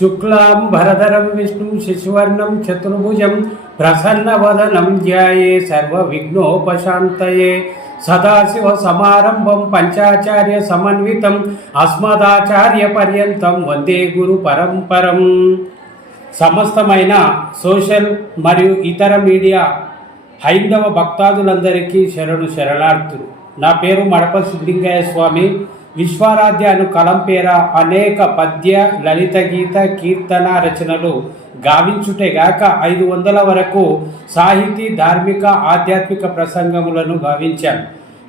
శుక్లాం భరధరం విష్ణుం శిశువర్ణం చతుర్భుజం ప్రసన్నవదనం ధ్యాయే సర్వవిఘ్నోపశాంతయే. సదాశివ సమారంభం పంచాచార్య సమన్వితం అస్మదాచార్య పర్యంతం వందే గురు పరంపరం. సమస్తమైన సోషల్ మరియు ఇతర మీడియా హైందవ భక్తాదులందరికీ శరణు శరణార్థులు. నా పేరు మడప సిద్ధింగయ్య స్వామి. విశ్వారాధ్యాను కలంపేర అనేక పద్య లలిత గీత కీర్తన రచనలు గావించుటేగాక ఐదు వందల వరకు సాహితీ ధార్మిక ఆధ్యాత్మిక ప్రసంగములను గావించాను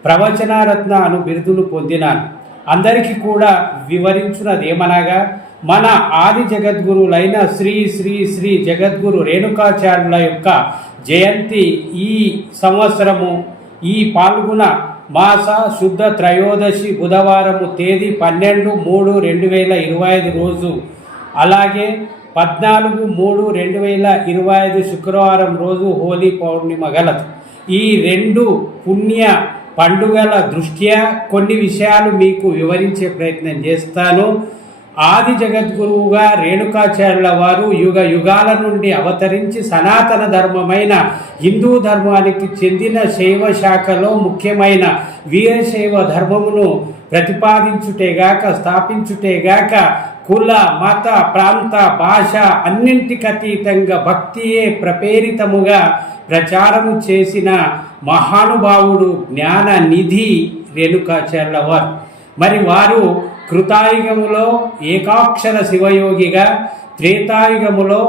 ప్రవచనారత్న అను బిరుదును పొందినాను అందరికీ కూడా వివరించున్నదేమనగా మన ఆది జగద్గురులైన శ్రీ శ్రీ శ్రీ జగద్గురు రేణుకాచార్యుల యొక్క జయంతి ఈ సంవత్సరము ఈ పాల్గొన మాస శుద్ధ త్రయోదశి బుధవారము తేదీ పన్నెండు మూడు రెండు వేల ఇరవై ఐదు రోజు. అలాగే పద్నాలుగు మూడు రెండు వేల ఇరవై ఐదు శుక్రవారం రోజు హోలీ పౌర్ణిమ గలదు. ఈ రెండు పుణ్య పండుగల దృష్ట్యా కొన్ని విషయాలు మీకు వివరించే ప్రయత్నం చేస్తాను. ఆది జగద్గురువుగా రేణుకాచార్యుల వారు యుగ యుగాల నుండి అవతరించి సనాతన ధర్మమైన హిందూ ధర్మానికి చెందిన శైవ శాఖలో ముఖ్యమైన వీరశైవ ధర్మమును ప్రతిపాదించుటేగాక స్థాపించుటేగాక కుల మత ప్రాంత భాష అన్నింటికి అతీతంగా భక్తియే ప్రపేరితముగా ప్రచారము చేసిన మహానుభావుడు జ్ఞాన నిధి రేణుకాచార్యుల వారు. మరి వారు కృతాయుగములో ఏకాక్షర శివయోగిగా త్రేతాయుగములో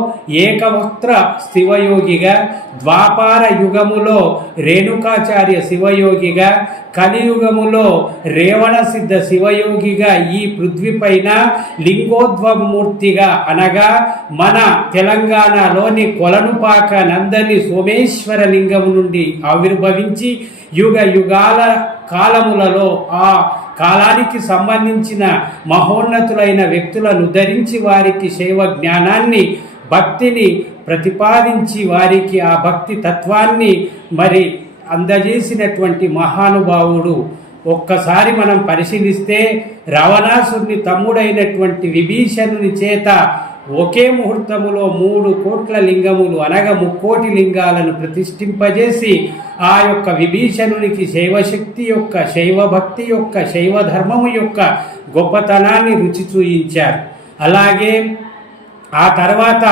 ఏకవక్త్ర శివయోగిగా ద్వాపార యుగములో రేణుకాచార్య శివయోగిగా కలియుగములో రేవణ సిద్ధ శివయోగిగా ఈ పృథ్వీపైన లింగోద్భవమూర్తిగా అనగా మన తెలంగాణలోని కొలనుపాక నందని సోమేశ్వర లింగము నుండి ఆవిర్భవించి యుగ యుగాల కాలములలో ఆ కాలానికి సంబంధించిన మహోన్నతులైన వ్యక్తులను ధరించి వారికి శైవ జ్ఞానాన్ని భక్తిని ప్రతిపాదించి వారికి ఆ భక్తి తత్వాన్ని మరి అందజేసినటువంటి మహానుభావుడు. ఒక్కసారి మనం పరిశీలిస్తే రావణాసుని తమ్ముడైనటువంటి విభీషణుని చేత ఒకే ముహూర్తములో మూడు కోట్ల లింగములు అనగా ముక్కోటి లింగాలను ప్రతిష్ఠింపజేసి ఆ యొక్క విభీషణునికి శైవశక్తి యొక్క శైవ భక్తి యొక్క శైవ ధర్మము యొక్క గొప్పతనాన్ని రుచి చూయించారు. అలాగే ఆ తర్వాత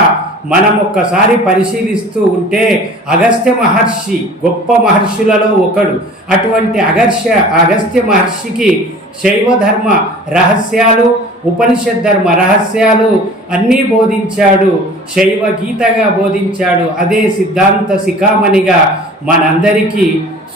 మనం ఒక్కసారి పరిశీలిస్తూ ఉంటే అగస్త్య మహర్షి గొప్ప మహర్షులలో ఒకడు. అటువంటి అగర్ష అగస్త్య మహర్షికి శైవ ధర్మ రహస్యాలు ఉపనిషత్ ధర్మ రహస్యాలు అన్నీ బోధించాడు శైవ గీతగా బోధించాడు. అదే సిద్ధాంత శిఖామణిగా మనందరికీ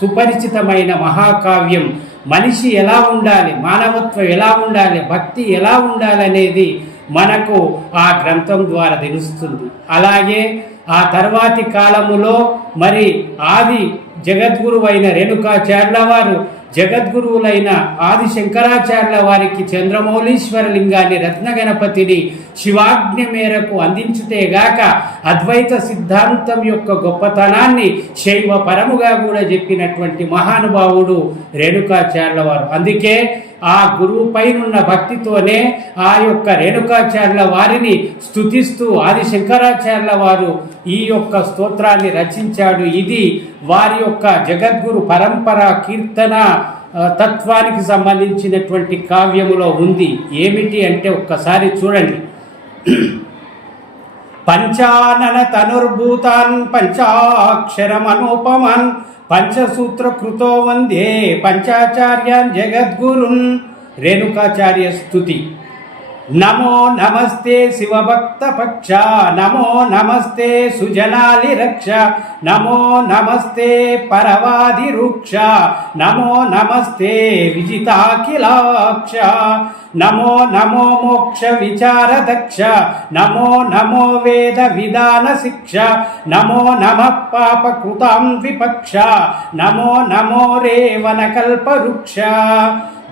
సుపరిచితమైన మహాకావ్యం. మనిషి ఎలా ఉండాలి మానవత్వం ఎలా ఉండాలి భక్తి ఎలా ఉండాలి అనేది మనకు ఆ గ్రంథం ద్వారా తెలుస్తుంది. అలాగే ఆ తర్వాతి కాలములో మరి ఆది జగద్గురువైన రేణుకాచార్యుల వారు జగద్గురువులైన ఆది శంకరాచార్యుల వారికి చంద్రమౌళీశ్వర లింగాన్ని రత్నగణపతిని శివాజ్ఞ మేరకు అందించుతేగాక అద్వైత సిద్ధాంతం యొక్క గొప్పతనాన్ని శైవ పరముగా కూడా చెప్పినటువంటి మహానుభావుడు రేణుకాచార్యుల వారు. అందుకే ఆ గురువు పైనున్న భక్తితోనే ఆ యొక్క రేణుకాచార్యుల వారిని స్థుతిస్తూ ఆది శంకరాచార్యుల వారు ఈ యొక్క స్తోత్రాన్ని రచించాడు. ఇది వారి యొక్క జగద్గురు పరంపర కీర్తన తత్వానికి సంబంధించినటువంటి కావ్యములో ఉంది. ఏమిటి అంటే ఒక్కసారి చూడండి. పంచానన తనుర్భూతాన్ పంచాక్షరమనూపమాన్ పంచసూత్రకృతో వందే పంచాచార్యాన్ జగద్గురున్ రేణుకాచార్య స్థుతి నమో నమస్తే శివభక్త పక్ష నమో నమస్తే సుజనాలి రక్ష నమో నమస్తే పరవాది రూక్ష నమో నమస్తే విజితాఖిలాక్ష నమో నమో మోక్ష విచార దక్ష నమో నమో వేద విధాన శిక్ష నమో నమ పాప కృతాం విపక్ష నమో నమో రేవన కల్ప కల్పవృక్ష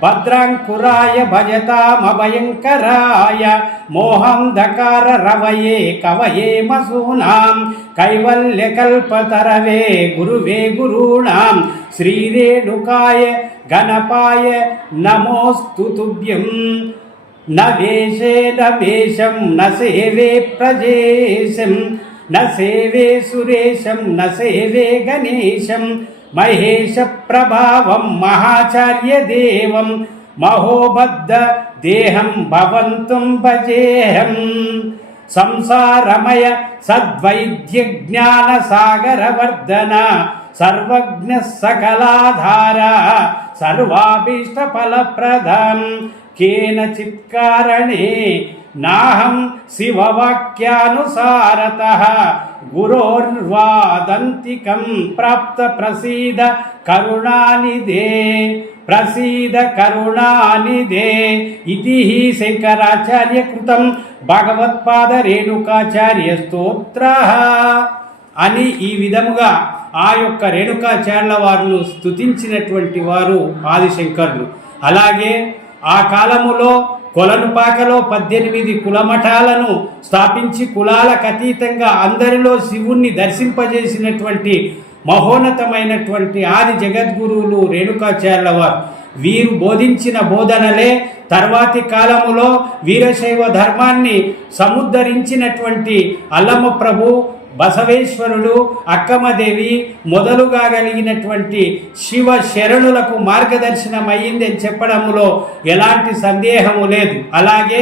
భద్రాంకురాయ భజతామభయంకరాయ మోహంధకార రవయే కవయే మసూనాం కైవల్యకల్పతరవే గురువే గురూణాం శ్రీరేణుకాయ గణపాయ నమోస్తు తుభ్యం न वेशेन वेशं न सेवे प्रजेशं न सेवे सुरेशं न सेवे गणेशं మహేశప్రభావం మహాచార్యదేవం మహోబద్ధ దేహం భవంతుం భజేహం. సంసారమయ సద్వైద్యజ్ఞానసాగరవర్ధన సర్వజ్ఞ సకలాధార సర్వాభీష్టఫలప్రదం. కేనచిత్కారణే నాహం శివవాక్యానుసారత. గురోర్వాదంతికం ప్రాప్త ప్రసీద కరుణానిదే ప్రసీద కరుణానిదే ఇది శంకరాచార్య కృతం భగవత్పాద రేణుకాచార్య స్తోత్ర. అని ఈ విధముగా ఆ యొక్క రేణుకాచార్యుల వారిను స్థుతించినటువంటి వారు ఆదిశంకరులు. అలాగే ఆ కాలములో కొలనుపాకలో పద్దెనిమిది కులమఠాలను స్థాపించి కులాలకు అతీతంగా అందరిలో శివుణ్ణి దర్శింపజేసినటువంటి మహోన్నతమైనటువంటి ఆది జగద్గురువులు రేణుకాచార్యుల వారు వీరు బోధించిన బోధనలే తర్వాతి కాలములో వీరశైవ ధర్మాన్ని సముద్ధరించినటువంటి అల్లమ్మ ప్రభు బసవేశ్వరుడు అక్కమ్మదేవి మొదలుగా కలిగినటువంటి శివ శరణులకు మార్గదర్శనం అయ్యిందని చెప్పడంలో ఎలాంటి సందేహము లేదు. అలాగే